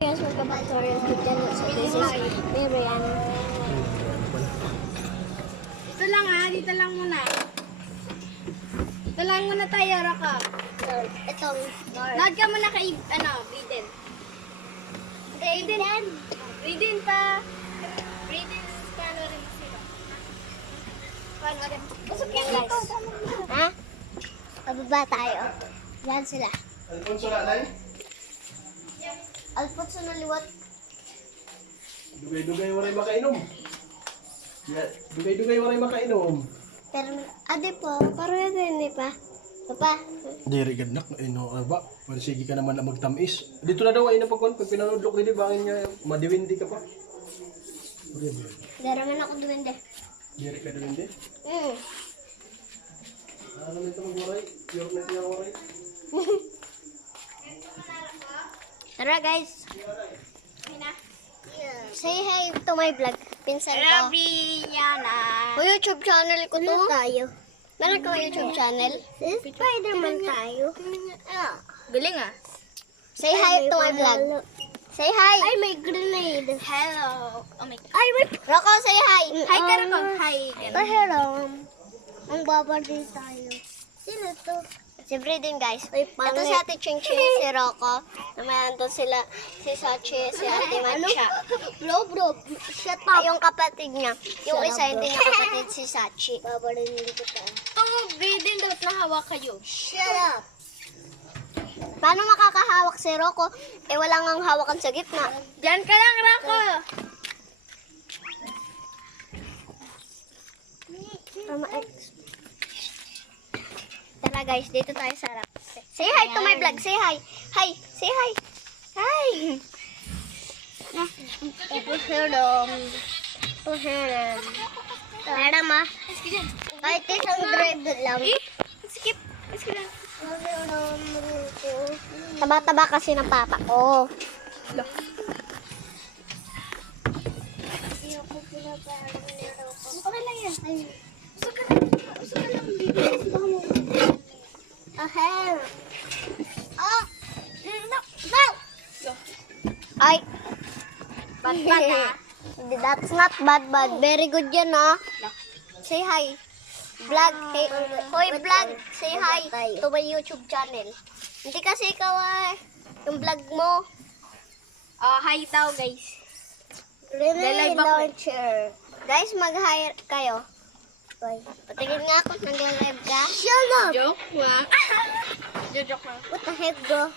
Yes, welcome back to our YouTube channel. So this is Miriam. Dito lang dito lang muna. Dito lang muna tayo, Raka. Itong door. Nod ka muna kay, Brayden. Brayden. Brayden pa. Brayden, paano rin sila? Paano rin? Busog yan, guys. Ha? Pababa tayo. Yan sila. Alfonso na lang? Alfonso na liwat. Dugay-dugay waray makainom. Dugay-dugay waray makainom. Pero, ade po, paro yan din, di pa? Papa. Diri ganak, ba? Pwede sige ka naman na magtamis. Dito na daw ay napagkuhan. Pag pinanudlok dito, bangin niya, madiwindi ka pa. Dara man ako duwende. Diri ka diwindi. Ano nito mag-waray? York na siya waray. Tara guys. Say hi to my vlog. Pinsan ko. Brianna. O YouTube channel ko to. Tayo. Meron ka YouTube channel? Spider-Man tayo. Galing ah. Say hi to my vlog. Say hi. Ay, may grenade. Hello. Oh my God. Ay, wait. Rocco, say hi. Hi ka rin Hi. Hello. Ang babardi tayo. Sino to? Si Brayden, guys. Ito si Ate Ching Ching, si Rocco. Naman doon sila, si Sachi, si Ate Matcha. Bro. Shut up. Yung kapatid niya. Yung isa, hindi niya kapatid, si Sachi. Babardi ko tayo. Ito, Brayden, dapat nahawak kayo. Shut up. Paano makakahawak si Rocco? Eh, wala ngang hawakan sa gitna. Diyan ka lang, Rako. Tara guys, dito tayo sa harap. Say hi to my vlog. Say hi. Hi. Say hi. Hi. Hello. Tara ma. Kahit isang dread lang. Skip. Taba-taba kasi ng papa ko. Okay lang yan. Usog ka lang. Ahem. Oh. No. Ay. Bad ha. That's not bad. Very good yan ha. Say hi. Vlog. Hey, hoy vlog. Say hi to my YouTube channel. Hindi kasi ikaw yung vlog mo. Hi daw, guys. Really Live ako. launcher. Guys, mag-hire kayo. Patingin nga ako, nag-live ka. Shut up! Joke lang. Joke lang. What the heck, bro?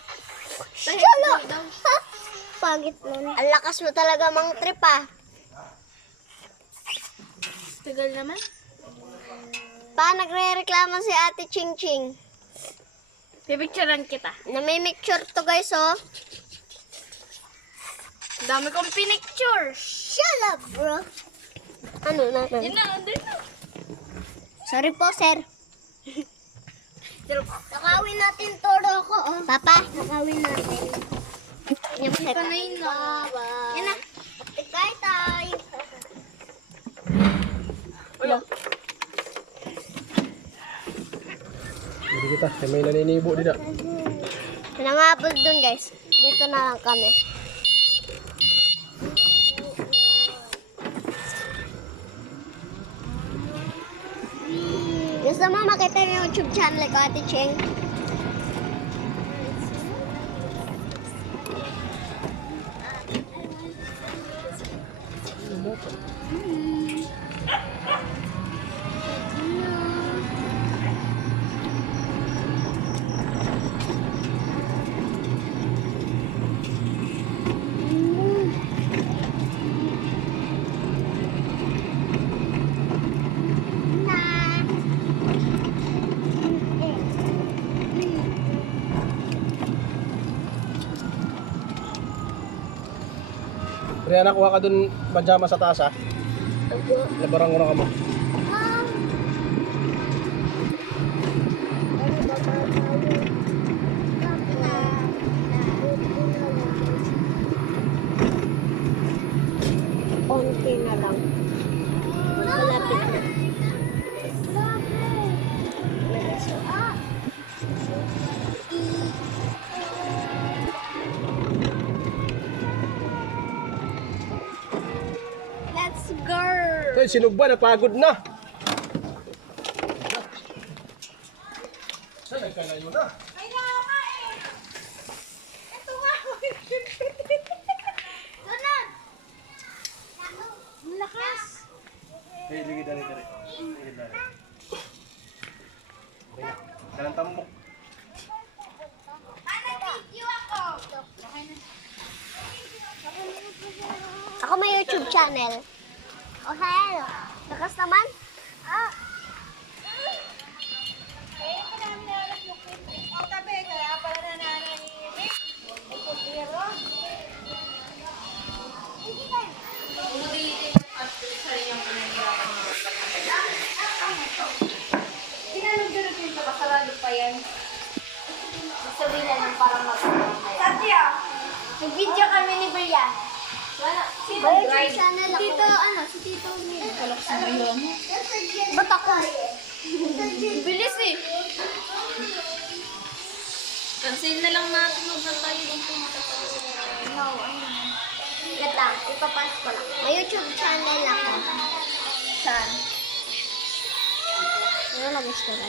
Shut up! Pagit nun. Ang lakas mo talaga mang trip Tagal naman. Nagre-reklamo si Ate Ching Ching. Pipicturean kita. Namimicture to guys, oh. Ang dami kong pinicture. Shut up, bro. Ano na? Yun na, andun na. Sorry po, sir. Nakawin natin toro ko, oh. Papa, nakawin natin. Yung set. Panay na. Yan na. Tikay tayo. Wala. Hindi kita, kaya may naninibo dito. Pinangabog dun, guys. Dito na lang kami. Gusto mo makita yung YouTube channel ko, Ate Ching? Rihanna, kuha ka dun pajama sa taas ha. Labarang ka mo. Konti na lang. Malapit na. Ay, sinugba, napagod na. Saan nagkalayo na? Ay, nga eh. Ito nga. Sunod. Ang lakas. Hey, ligid dali. Ligid dali. Okay na. Dalang tambok. Video ako. Ako may YouTube channel. Oh, hello. Lakas naman. Kaya ko namin nalang yung clip. O, tabi. Kaya pala nananahimik. Pero, sinanong-dunod yung kapasarado pa yan. Sabihin lang ng parang magpapamaya. Satya, nag-video kami ni Brian. Sino May Brian? YouTube channel ako. Tito, si Tito Mil. Ba't ako? Bilis eh. Cancel na lang natin, huwag na tayo dun pumunta. No, wait lang. Ipapas ko lang. May YouTube channel ako. Saan? Ano na gusto ko?